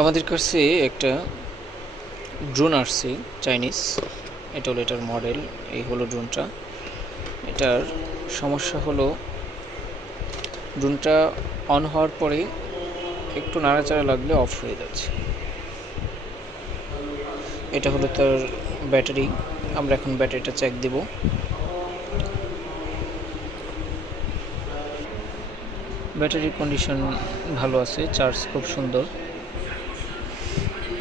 আমাদের কাছে একটা ড্রোন আসছে চাইনিজ, এটা হলো এটার মডেল। এই হলো ড্রোনটা। এটার সমস্যা হলো ড্রোনটা অন হওয়ার পরে একটু নাড়াচাড়া লাগলে অফ হয়ে যাচ্ছে। এটা হলো তার ব্যাটারি। আমরা এখন ব্যাটারিটা চেক দিব। ব্যাটারির কন্ডিশন ভালো আছে, চার্জ খুব সুন্দর।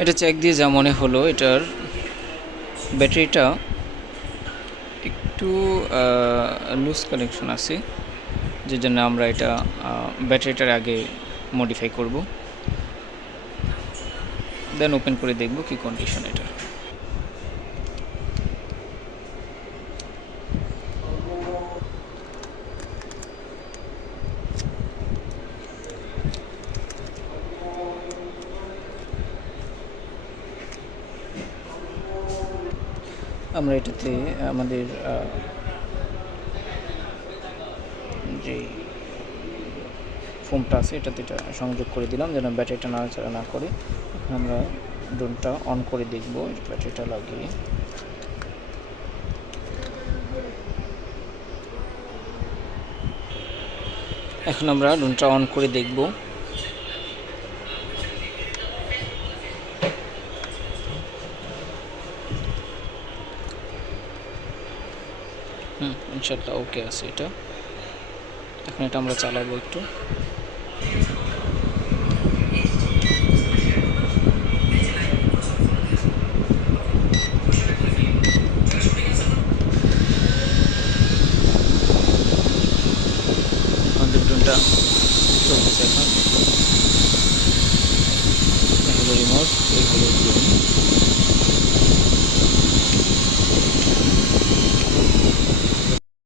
এটা চেক দিয়ে যা মনে হলো এটার ব্যাটারিটা একটু লুজ কানেকশন আছে, যে জন্য আমরা এটা ব্যাটারিটার আগে মডিফাই করব, দেন ওপেন করে দেখব কি কন্ডিশন এটা। আমরা এটাতে আমাদের যে ফোমটা আছে এটাতে এটা সংযোগ করে দিলাম যেন ব্যাটারিটা নাড়াচাড়া না করে। এখন আমরা ড্রোনটা অন করে দেখব ব্যাটারিটা লাগিয়ে। এখন আমরা ড্রোনটা অন করে দেখব। ইনশাআল্লাহ ওকে আছে এটা। এখন এটা আমরা চালাবো একটু। আমাদের ড্রোনটা চলতেছে এখন। এই হলো রিমোট, এই হলো ড্রোন।